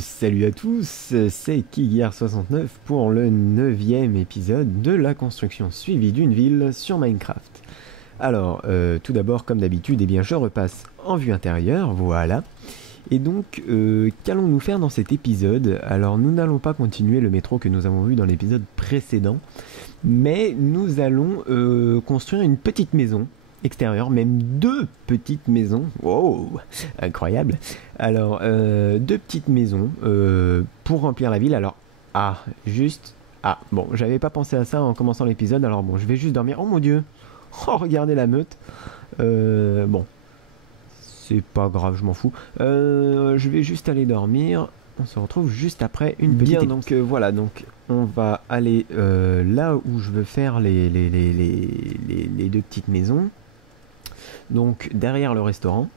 Salut à tous, c'est Kiguiar69 pour le 9e épisode de la construction suivie d'une ville sur Minecraft. Alors, tout d'abord, comme d'habitude, je repasse en vue intérieure, voilà. Et donc, qu'allons-nous faire dans cet épisode? Alors, nous n'allons pas continuer le métro que nous avons vu dans l'épisode précédent, mais nous allons construire une petite maison extérieure, même deux petites maisons. Wow, incroyable. Alors, deux petites maisons pour remplir la ville. Alors, bon, j'avais pas pensé à ça en commençant l'épisode. Alors bon, je vais juste dormir. Oh mon dieu. Oh, regardez la meute. Bon, c'est pas grave, je m'en fous. Je vais juste aller dormir. On se retrouve juste après une petite... Bien, donc voilà, donc on va aller là où je veux faire les deux petites maisons. Donc derrière le restaurant.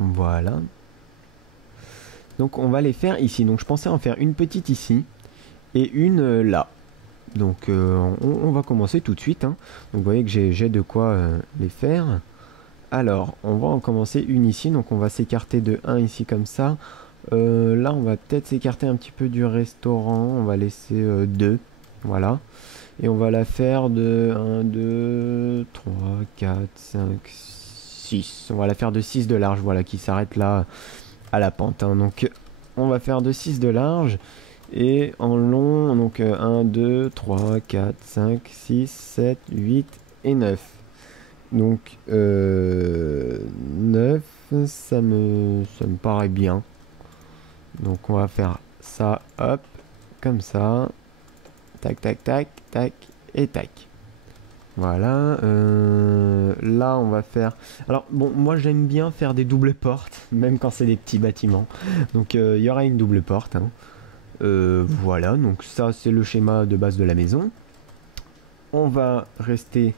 Voilà. Donc on va les faire ici. Donc je pensais en faire une petite ici et une là. Donc on va commencer tout de suite, hein. Donc vous voyez que j'ai de quoi les faire. Alors on va en commencer une ici. Donc on va s'écarter de 1 ici comme ça. Là on va peut-être s'écarter un petit peu du restaurant. On va laisser 2. Voilà. Et on va la faire de 1, 2, 3, 4, 5, 6. On va la faire de 6 de large, voilà, qui s'arrête là à la pente, hein. Donc on va faire de 6 de large. Et en long, donc 1, 2, 3, 4, 5, 6, 7, 8 et 9. Donc 9, ça me paraît bien. Donc on va faire ça, hop, comme ça. Tac, tac, tac, tac, et tac. Voilà. Là, on va faire... Alors, bon, moi, j'aime bien faire des doubles portes, même quand c'est des petits bâtiments. Donc, il y aura une double porte, hein. Voilà, donc ça, c'est le schéma de base de la maison. On va rester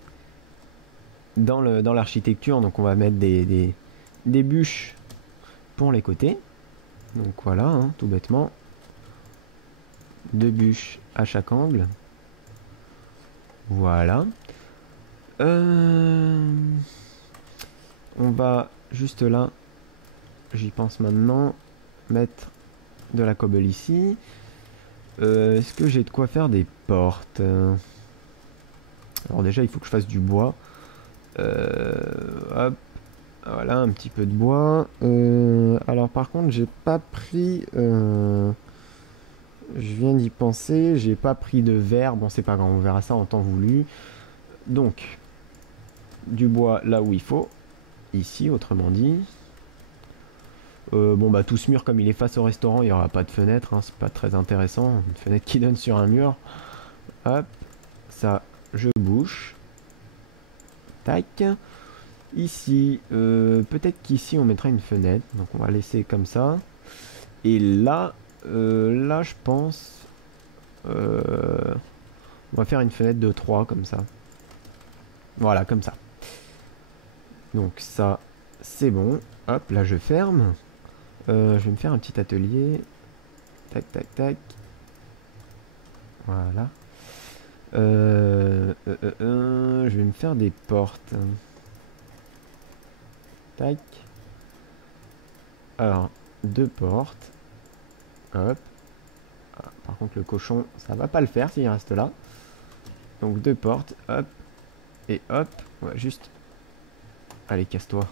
dans l'architecture. Donc, on va mettre des bûches pour les côtés. Donc, voilà, hein, tout bêtement. 2 bûches à chaque angle. Voilà. On va juste là, j'y pense maintenant, mettre de la cobble ici. Est-ce que j'ai de quoi faire des portes? Alors déjà, il faut que je fasse du bois. Hop. Voilà, un petit peu de bois. Alors par contre, j'ai pas pris... je viens d'y penser, j'ai pas pris de verre. Bon, c'est pas grave, on verra ça en temps voulu. Donc, du bois là où il faut. Ici, autrement dit. Bon, bah, tout ce mur, comme il est face au restaurant, il n'y aura pas de fenêtre, hein, c'est pas très intéressant. Une fenêtre qui donne sur un mur. Hop, ça, je bouche. Tac. Ici, peut-être qu'ici, on mettra une fenêtre. Donc, on va laisser comme ça. Et là, je pense... on va faire une fenêtre de 3 comme ça. Voilà, comme ça. Donc ça, c'est bon. Hop, là je ferme. Je vais me faire un petit atelier. Tac, tac, tac. Voilà. Je vais me faire des portes. Tac. Alors, 2 portes. Hop. Ah, par contre, le cochon, ça va pas le faire s'il reste là. Donc 2 portes. Hop. Et hop. On va juste... Allez, casse-toi.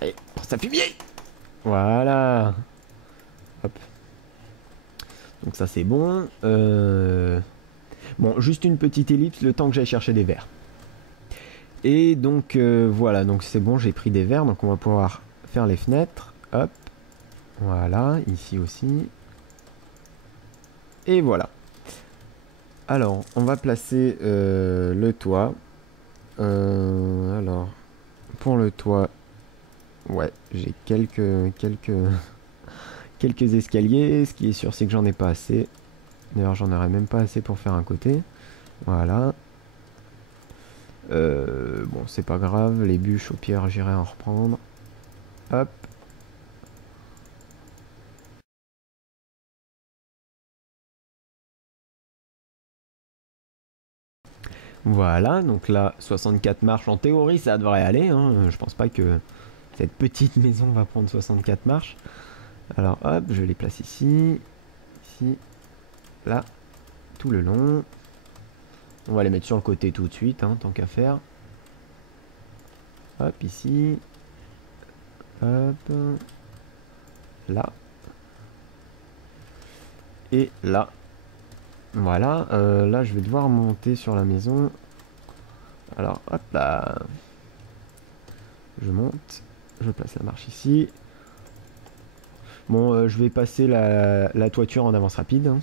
Allez, prends ça fumier. Voilà. Hop. Donc ça c'est bon. Bon, juste une petite ellipse, le temps que j'aille chercher des verres. Et donc voilà, donc c'est bon, j'ai pris des verres, donc on va pouvoir faire les fenêtres. Hop. Voilà, ici aussi. Et voilà. Alors, on va placer le toit. Alors, pour le toit, ouais, j'ai quelques escaliers. Ce qui est sûr, c'est que j'en ai pas assez. D'ailleurs, j'en aurais même pas assez pour faire un côté. Voilà. Bon, c'est pas grave. Les bûches, au pire, j'irai en reprendre. Hop. Voilà, donc là, 64 marches en théorie, ça devrait aller, hein. Je pense pas que Cette petite maison va prendre 64 marches. Alors hop, je les place ici, ici, là, tout le long. On va les mettre sur le côté tout de suite, hein, tant qu'à faire. Hop, ici. Hop. Là. Et là. Voilà, là je vais devoir monter sur la maison. Alors hop là. Je monte. Je place la marche ici. Bon, je vais passer la toiture en avance rapide. Hein.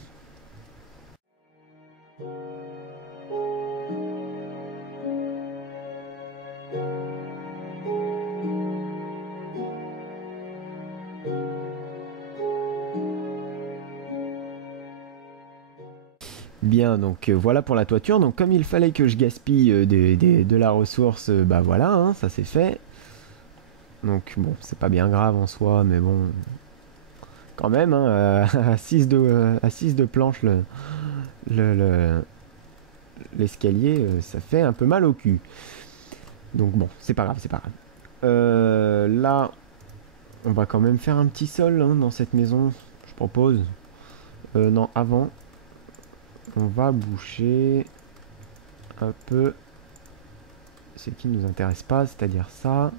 Bien, donc voilà pour la toiture. Donc comme il fallait que je gaspille de la ressource, bah voilà, hein, ça c'est fait. Donc bon, c'est pas bien grave en soi, mais bon, quand même, hein, à 6 de planches l'escalier, ça fait un peu mal au cul. Donc bon, c'est pas grave, c'est pas grave. Là, on va quand même faire un petit sol hein, dans cette maison, je propose. Non, avant, on va boucher un peu ce qui ne nous intéresse pas, c'est-à-dire ça.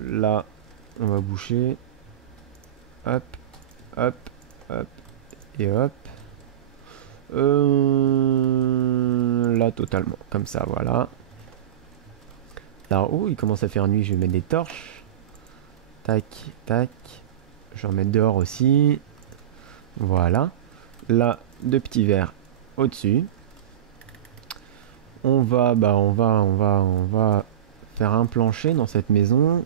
Là, on va boucher. Hop, hop, hop, et hop. Là, totalement, comme ça, voilà. Là, oh, il commence à faire nuit, je vais mettre des torches. Tac, tac. Je vais en mettre dehors aussi. Voilà. Là, deux petits verres au-dessus. On va faire un plancher dans cette maison.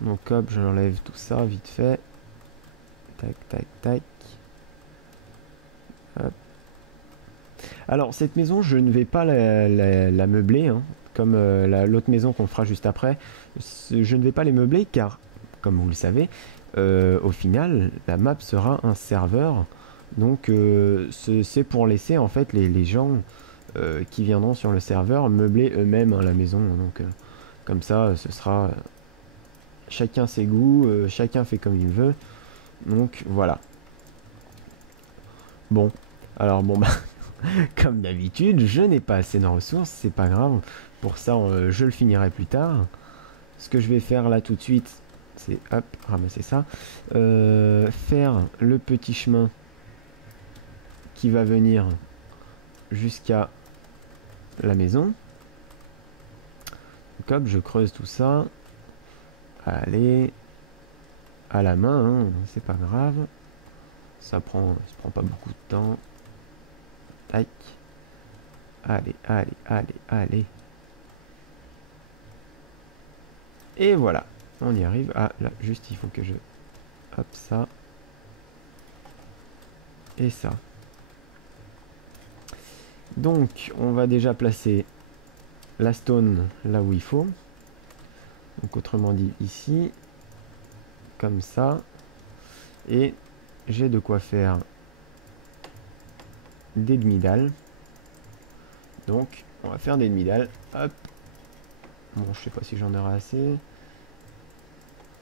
Donc hop, j'enlève tout ça vite fait. Tac, tac, tac. Hop. Alors cette maison, je ne vais pas la meubler, hein, comme l'autre maison qu'on fera juste après. Je ne vais pas les meubler car, comme vous le savez, au final, la map sera un serveur. Donc c'est pour laisser en fait les gens qui viendront sur le serveur meubler eux-mêmes hein, la maison. Donc comme ça, ce sera chacun ses goûts, chacun fait comme il veut. Donc voilà. Bon, alors bon bah comme d'habitude, je n'ai pas assez de ressources, c'est pas grave. Pour ça, je le finirai plus tard. Ce que je vais faire là tout de suite, c'est hop, ramasser ça. Faire le petit chemin qui va venir jusqu'à la maison. Donc hop, je creuse tout ça. Allez, à la main, hein, c'est pas grave. Ça prend pas beaucoup de temps. Tac. Allez, allez, allez, allez. Et voilà, on y arrive. Ah, là, juste, il faut que je... Hop, ça. Et ça. Donc, on va déjà placer la stone là où il faut. Donc, autrement dit, ici. Comme ça. Et j'ai de quoi faire des demi-dalles. Donc, on va faire des demi-dalles. Hop. Bon, je sais pas si j'en aurai assez.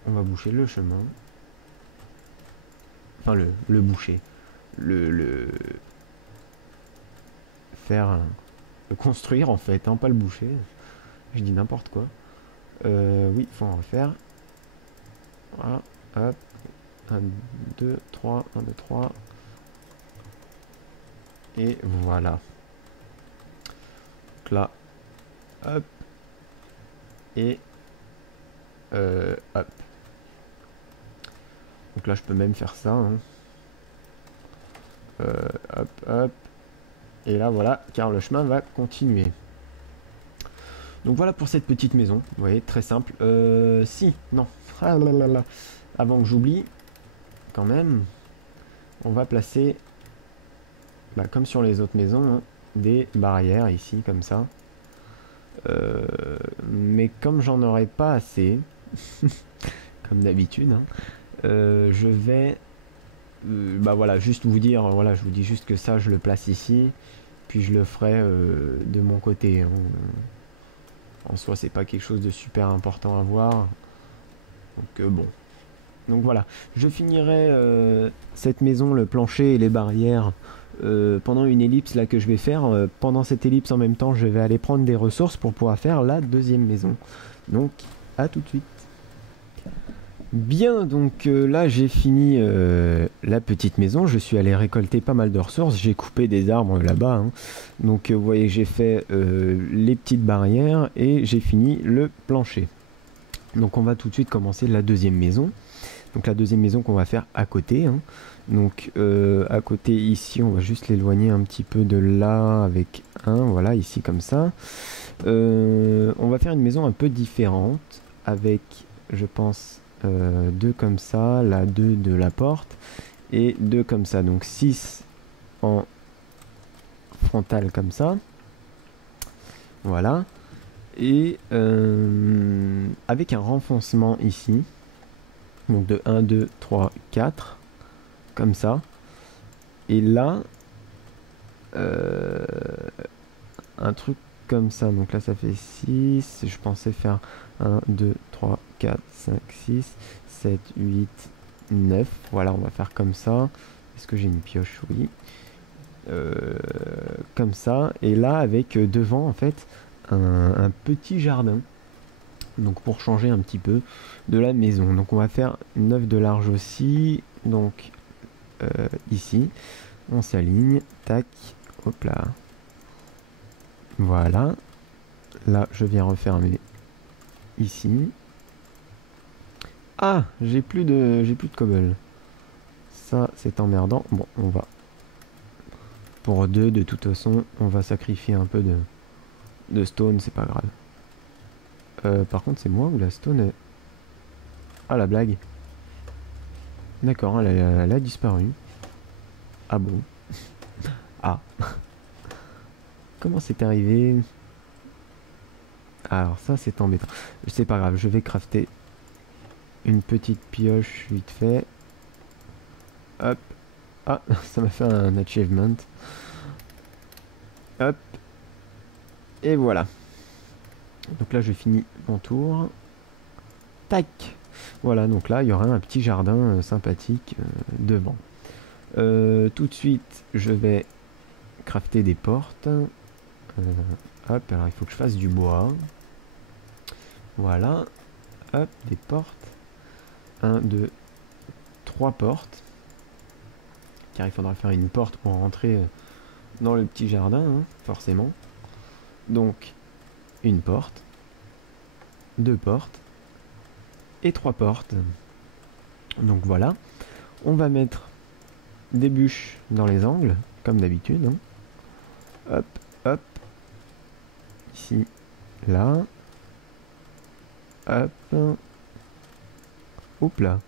On va boucher le chemin. Enfin, le boucher. Faire... Le construire, en fait, hein, pas le boucher. Je dis n'importe quoi. Oui, faut en refaire. Voilà. Hop. 1, 2, 3. 1, 2, 3. Et voilà. Donc là. Hop. Et hop. Donc là je peux même faire ça hein. Hop hop. Et là voilà, car le chemin va continuer. Donc voilà pour cette petite maison. Vous voyez, très simple. Si, non. Ah là là là. Avant que j'oublie, quand même, on va placer, bah, comme sur les autres maisons, hein, des barrières ici, comme ça. Mais comme j'en aurai pas assez, comme d'habitude, hein, je vais bah voilà, juste vous dire, voilà, je vous dis juste que ça je le place ici, puis je le ferai de mon côté hein. En soi, c'est pas quelque chose de super important à voir. Donc bon. Donc voilà, je finirai cette maison, le plancher et les barrières pendant une ellipse là que je vais faire. Pendant cette ellipse en même temps, je vais aller prendre des ressources pour pouvoir faire la deuxième maison. Donc à tout de suite. Bien, donc là j'ai fini la petite maison, je suis allé récolter pas mal de ressources, j'ai coupé des arbres là-bas, hein. Donc vous voyez j'ai fait les petites barrières et j'ai fini le plancher. Donc on va tout de suite commencer la deuxième maison. Donc la deuxième maison qu'on va faire à côté, hein. Donc à côté ici on va juste l'éloigner un petit peu de là avec un, voilà ici comme ça. On va faire une maison un peu différente avec je pense deux comme ça, là deux de la porte et deux comme ça, donc 6 en frontal comme ça, voilà, et avec un renfoncement ici, donc de 1, 2, 3, 4 comme ça, et là un truc comme ça, donc là ça fait 6, je pensais faire 1, 2, 3, 4, 5, 6, 7, 8, 9, voilà on va faire comme ça. Est-ce que j'ai une pioche? Oui. Comme ça, et là avec devant en fait un petit jardin, donc pour changer un petit peu de la maison. Donc on va faire 9 de large aussi, donc ici on s'aligne, tac, hop là, voilà, là je viens refermer ici. Ah, j'ai plus de cobble, ça c'est emmerdant. Bon, on va pour deux de toute façon on va sacrifier un peu de stone, c'est pas grave. Par contre c'est moi ou la stone est... Ah la blague. D'accord, elle a disparu. Ah bon. Ah. Comment c'est arrivé? Alors ça c'est embêtant. C'est pas grave, je vais crafter une petite pioche vite fait. Hop. Ah, ça m'a fait un achievement. Hop. Et voilà. Donc là je finis mon tour. Tac. Voilà, donc là il y aura un petit jardin sympathique devant. Tout de suite je vais crafter des portes. Hop, alors il faut que je fasse du bois. Voilà. Hop, des portes. 1, 2, 3 portes. Car il faudra faire une porte pour rentrer dans le petit jardin, hein, forcément. Donc, une porte. 2 portes. Et 3 portes. Donc voilà. On va mettre des bûches dans les angles, comme d'habitude, hein. Hop, hop. Ici, là. Hop. Hop là.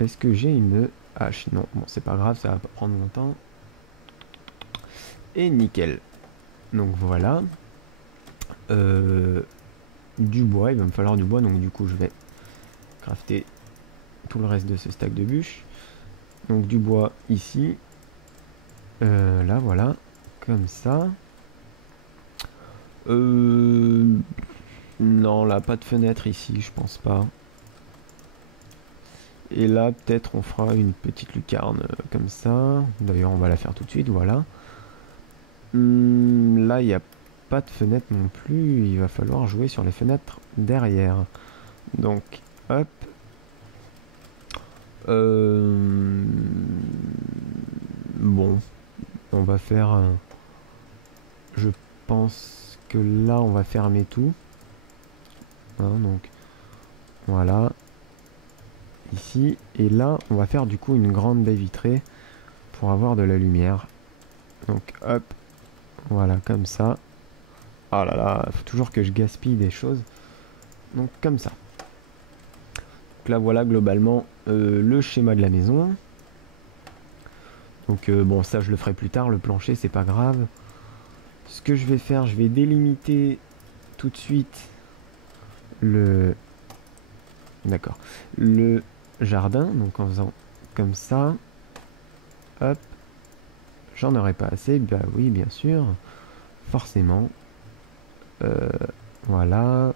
Est-ce que j'ai une hache? Non, bon c'est pas grave, ça va pas prendre longtemps. Et nickel. Donc voilà. Du bois, il va me falloir du bois, donc du coup je vais crafter tout le reste de ce stack de bûches. Donc du bois ici. Là voilà. Comme ça. Non, là pas de fenêtre ici, je pense pas. Et là peut-être on fera une petite lucarne comme ça. D'ailleurs on va la faire tout de suite, voilà. Là il n'y a pas de fenêtre non plus, il va falloir jouer sur les fenêtres derrière. Donc hop. Bon, on va faire... je pense que là on va fermer tout. Hein, donc voilà. Ici. Et là on va faire du coup une grande baie vitrée pour avoir de la lumière. Donc hop. Voilà, comme ça. Ah là là, faut toujours que je gaspille des choses. Donc comme ça. Donc là voilà globalement le schéma de la maison. Donc bon ça je le ferai plus tard, le plancher c'est pas grave. Ce que je vais faire, je vais délimiter tout de suite le... D'accord. Le jardin, donc en faisant comme ça. Hop. J'en aurai pas assez, bah oui bien sûr. Forcément. Voilà.